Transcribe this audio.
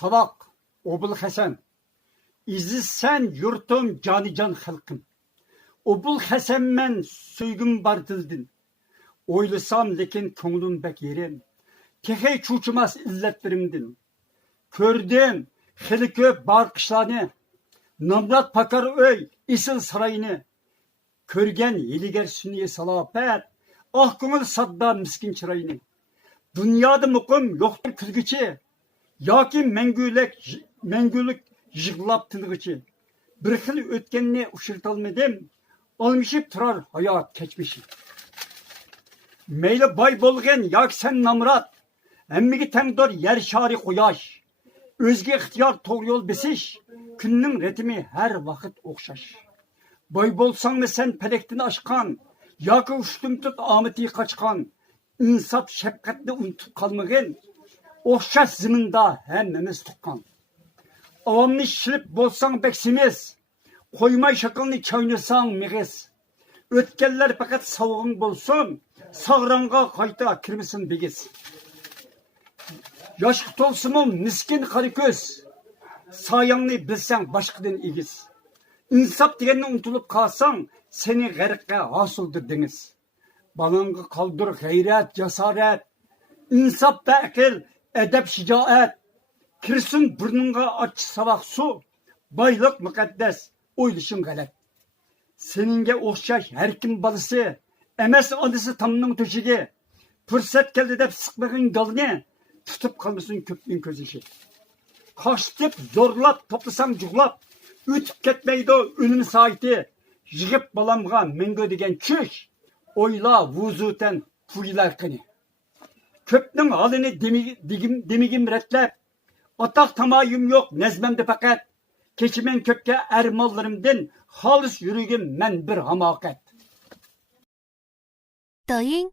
Savaq, Obul Hasan. İzizsen yurtum canican halkım. Obul Hasan men söygüm bar dildin. Oylasam lekin ko'nglim bek yerim. Texey çuçumas illetlerimdin. Kördüm xili köp barqışlarını. Namrat pakar öy, isil sarayını. Körgen yeliger sünniye salafet. Ah ko'ngil sadda miskin çırayını. Dünyada muqim yo'qdir kulgichi. Yoki mengülük yig'lab tilg'ichi. Bir xil o'tganni ushirtolmadim. Olmishib turar hayot kechmishi. Meyli boy bo'lgan yoki sen namrat. Hammaga tengdor yer shari quyosh. O'zga ixtiyor to'g'ri yo'l besish. Kunning ritmi har vaqt o'xshash. Boy bo'lsangmi sen palakdan oshgan, yoki ushtum tut omati qochgan. İnsaf şefqatni unutib qolmagin. O'xshash ziminda hammamiz tuqqan. Avamni shilib bo'lsang beksimiz. Qo'ymay shaqilni chaynasang mig'iz. O'tganlar faqat sovg'ing bo'lsin. Sog'ronga qayta kirmasin bigiz. Yoshga to'lsimi miskin qari ko'z. Soyangni bilsang boshqadan egiz. İnsaf deganni unutulib qolsang, seni g'arqqa hosildir dengiz. Balanga qaldır g'ayrat, jasorat, insaf va aql, adab, shijoat. Kirsin burningga och savoq su, boylik muqaddas, o'ylashing g'alat. Seninga o'xshash har kim bolasi, emas onasi tomning to'shigi. Fursat keldi deb siqmag'in galni, tutib qolmasin ko'pning ko'zishi. Qo'shitib, zo'rlab, toplasang jug'lab, o'tib ketmaydi o'lim soati. Yig'ib bolamga mengo degan chush. Oyla vuzuten kuylar kini. Köpnün halini demigim retlep. Atak tamayüm yok nezmemde fakat. Keçimen köpke ermallarımdan halis yürügüm men bir hamakat. 抖音